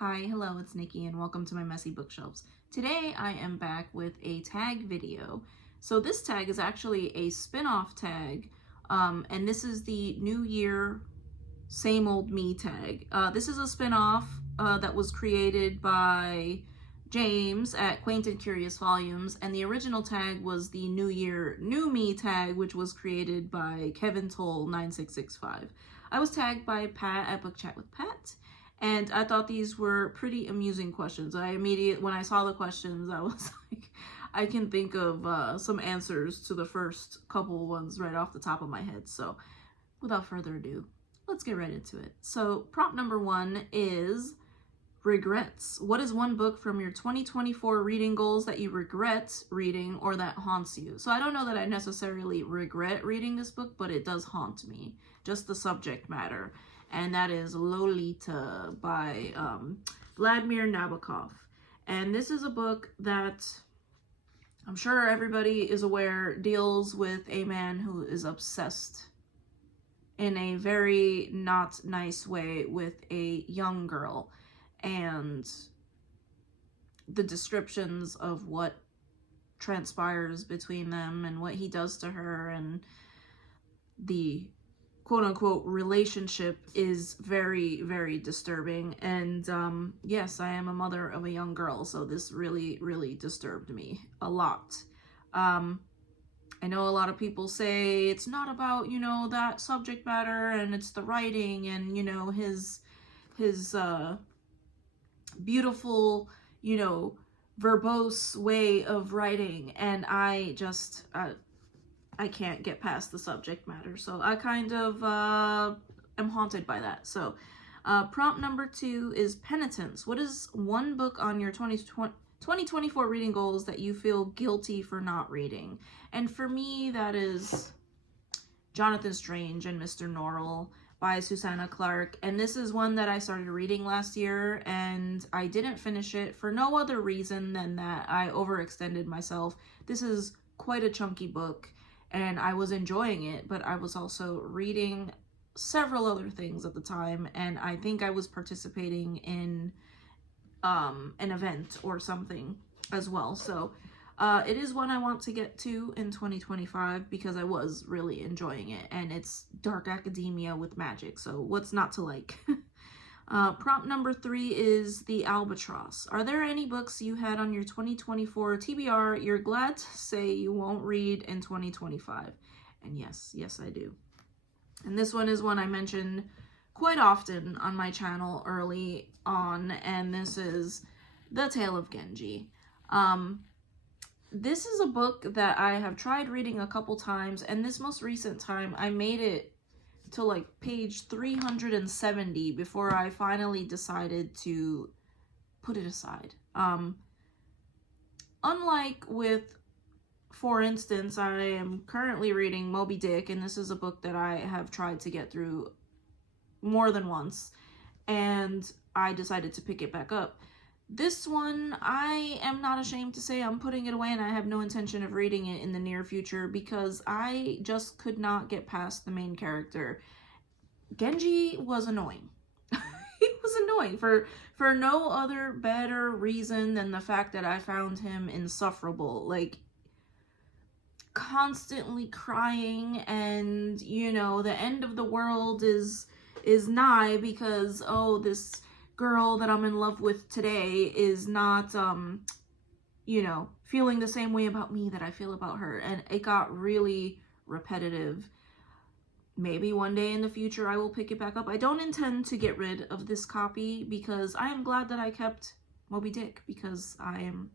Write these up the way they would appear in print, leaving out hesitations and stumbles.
Hi, hello, it's Nikki and welcome to my messy bookshelves. Today I am back with a tag video. So this tag is actually a spin-off tag, and this is the New Year Same Old Me tag. This is a spin-off that was created by James at Quaint and Curious Volumes, and the original tag was the New Year New Me tag, which was created by Kevin Toll 9665. I was tagged by Pat at Book Chat with Pat, and I thought these were pretty amusing questions. When I saw the questions, I was like, I can think of some answers to the first couple ones right off the top of my head. So without further ado, let's get right into it. So prompt number 1 is regrets. What is one book from your 2024 reading goals that you regret reading or that haunts you? So I don't know that I necessarily regret reading this book, but it does haunt me, just the subject matter. And that is Lolita by Vladimir Nabokov. And this is a book that I'm sure everybody is aware deals with a man who is obsessed in a very not nice way with a young girl. And the descriptions of what transpires between them and what he does to her and the quote-unquote relationship is very, very disturbing. And yes, I am a mother of a young girl, so this really, really disturbed me a lot. I know a lot of people say it's not about, that subject matter, and it's the writing and, his beautiful, verbose way of writing, and I just, I can't get past the subject matter, so I kind of am haunted by that. So prompt number 2 is Penitence. What is one book on your 2024 reading goals that you feel guilty for not reading? And for me, that is Jonathan Strange and Mr. Norrell by Susanna Clarke. And this is one that I started reading last year, and I didn't finish it for no other reason than that I overextended myself. This is quite a chunky book, and I was enjoying it, but I was also reading several other things at the time, and I think I was participating in an event or something as well. So it is one I want to get to in 2025 because I was really enjoying it, and it's dark academia with magic, so what's not to like? Prompt number 3 is The Albatross. Are there any books you had on your 2024 TBR you're glad to say you won't read in 2025? And yes, I do. And this one is one I mentioned quite often on my channel early on, and this is The Tale of Genji. This is a book that I have tried reading a couple times, and this most recent time I made it to like page 370 before I finally decided to put it aside. Unlike with, for instance, I am currently reading Moby Dick, and this is a book that I have tried to get through more than once, and I decided to pick it back up. This one, I am not ashamed to say I'm putting it away, and I have no intention of reading it in the near future because I just could not get past the main character. Genji was annoying. He was annoying for no other better reason than the fact that I found him insufferable. Like, constantly crying, and, the end of the world is nigh because, oh, this girl that I'm in love with today is not, feeling the same way about me that I feel about her. And it got really repetitive. Maybe one day in the future I will pick it back up. I don't intend to get rid of this copy because I am glad that I kept Moby Dick, because I am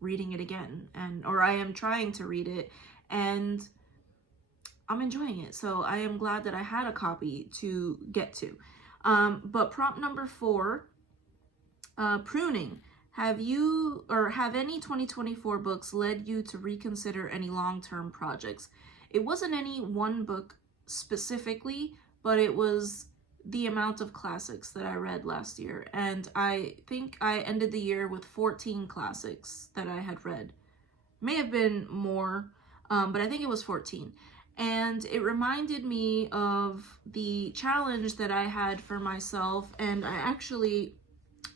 reading it again, or I am trying to read it, and I'm enjoying it. So I am glad that I had a copy to get to. But prompt number 4, Pruning. Have any 2024 books led you to reconsider any long-term projects? It wasn't any one book specifically, but it was the amount of classics that I read last year. And I think I ended the year with 14 classics that I had read. May have been more, but I think it was 14. And it reminded me of the challenge that I had for myself, and I actually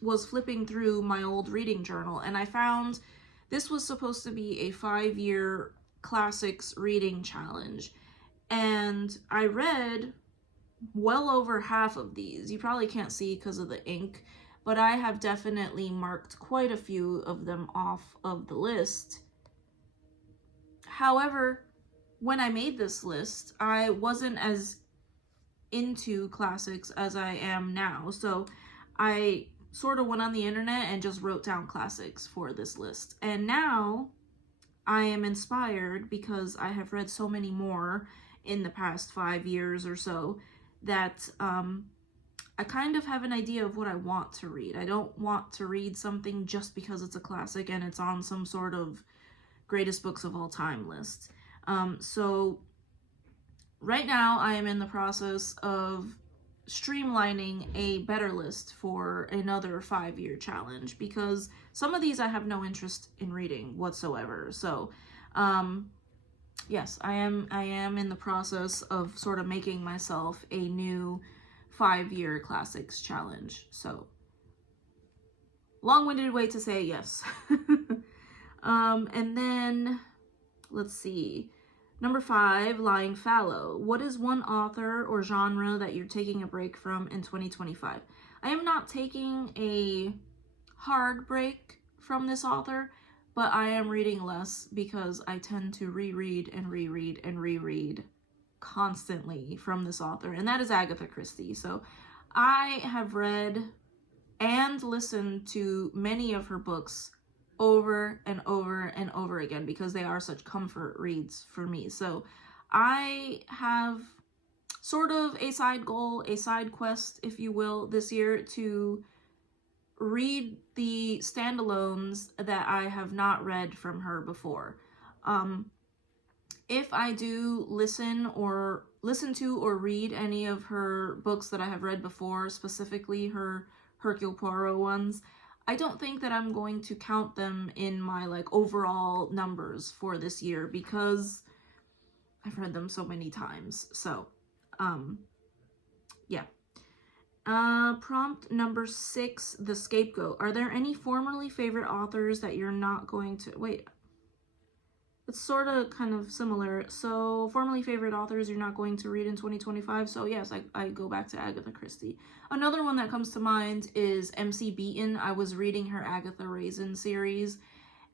was flipping through my old reading journal, and I found this was supposed to be a 5-year classics reading challenge. And I read well over half of these. You probably can't see because of the ink, but I have definitely marked quite a few of them off of the list. However, when I made this list, I wasn't as into classics as I am now. So I sort of went on the internet and just wrote down classics for this list. And now I am inspired because I have read so many more in the past 5 years or so that I kind of have an idea of what I want to read. I don't want to read something just because it's a classic and it's on some sort of greatest books of all time list. So right now I am in the process of streamlining a better list for another 5-year challenge, because some of these I have no interest in reading whatsoever. So yes, I am in the process of sort of making myself a new 5-year classics challenge. So long-winded way to say yes. And then let's see. Number 5, Lying Fallow. What is one author or genre that you're taking a break from in 2025? I am not taking a hard break from this author, but I am reading less because I tend to reread and reread and reread constantly from this author, and that is Agatha Christie. So I have read and listened to many of her books over and over and over again because they are such comfort reads for me. So I have sort of a side goal, a side quest, if you will, this year to read the standalones that I have not read from her before. If I do listen to or read any of her books that I have read before, specifically her Hercule Poirot ones, I don't think that I'm going to count them in my like overall numbers for this year because I've read them so many times. So, yeah. Prompt number 6, The Scapegoat. Are there any formerly favorite authors that you're not going to... Wait. It's sort of kind of similar. So, formerly favorite authors you're not going to read in 2025. So, yes, I go back to Agatha Christie. Another one that comes to mind is MC Beaton. I was reading her Agatha Raisin series,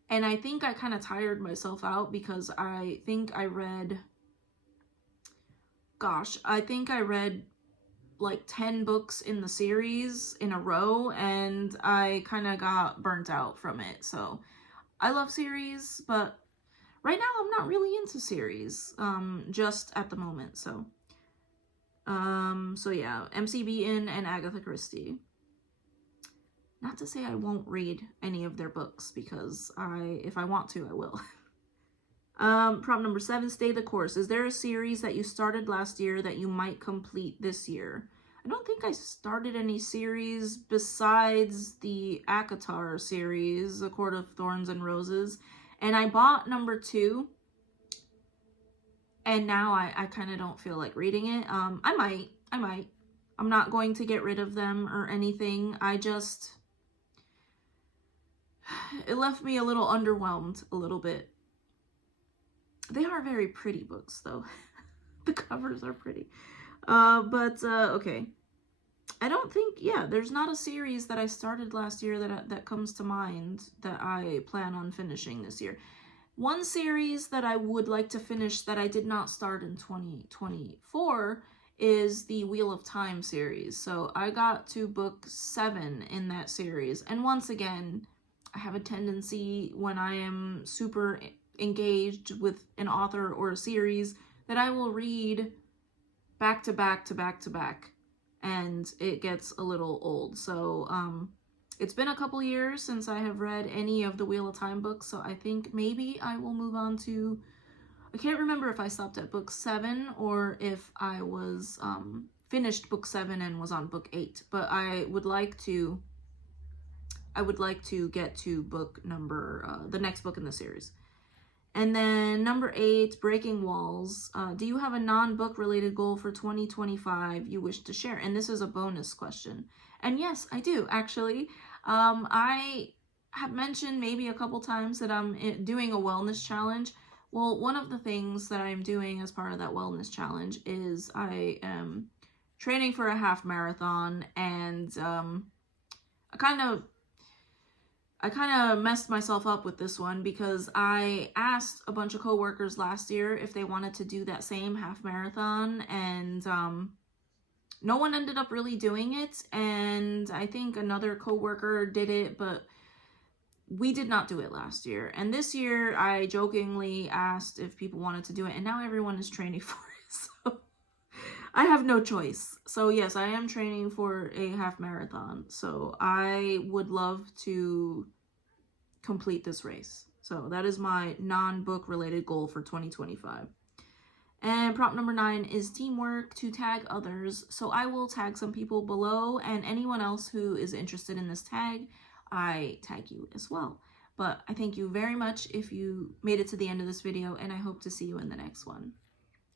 and I think I kind of tired myself out because I think I read... Gosh, I think I read like 10 books in the series in a row, and I kind of got burnt out from it. So, I love series, but right now, I'm not really into series, just at the moment, so. So yeah, MC Beaton and Agatha Christie. Not to say I won't read any of their books, because if I want to, I will. Prompt number 7, Stay the Course. Is there a series that you started last year that you might complete this year? I don't think I started any series besides the ACOTAR series, A Court of Thorns and Roses. And I bought number 2, and now I kind of don't feel like reading it. I might. I'm not going to get rid of them or anything. It left me a little underwhelmed a little bit. They are very pretty books, though. The covers are pretty. Okay. I don't think, there's not a series that I started last year that comes to mind that I plan on finishing this year. One series that I would like to finish that I did not start in 2024 is the Wheel of Time series. So I got to book 7 in that series. And once again, I have a tendency when I am super engaged with an author or a series that I will read back to back to back to back. And it gets a little old. So, it's been a couple years since I have read any of the Wheel of Time books, so I think maybe I will move on to... I can't remember if I stopped at book 7 or if I was, finished book 7 and was on book 8. But I would like to get to book number, the next book in the series. And then number 8, Breaking Walls. Do you have a non-book related goal for 2025 you wish to share? And this is a bonus question. And yes, I do, actually. I have mentioned maybe a couple times that I'm doing a wellness challenge. Well, one of the things that I'm doing as part of that wellness challenge is I am training for a half marathon, and I kind of messed myself up with this one because I asked a bunch of coworkers last year if they wanted to do that same half marathon, and no one ended up really doing it, and I think another coworker did it, but we did not do it last year. And this year I jokingly asked if people wanted to do it, and now everyone is training for it, so I have no choice. So yes, I am training for a half marathon, so I would love to complete this race. So that is my non-book related goal for 2025. And prompt number 9 is teamwork, to tag others. So I will tag some people below, and anyone else who is interested in this tag, I tag you as well. But I thank you very much if you made it to the end of this video, and I hope to see you in the next one.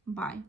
Bye.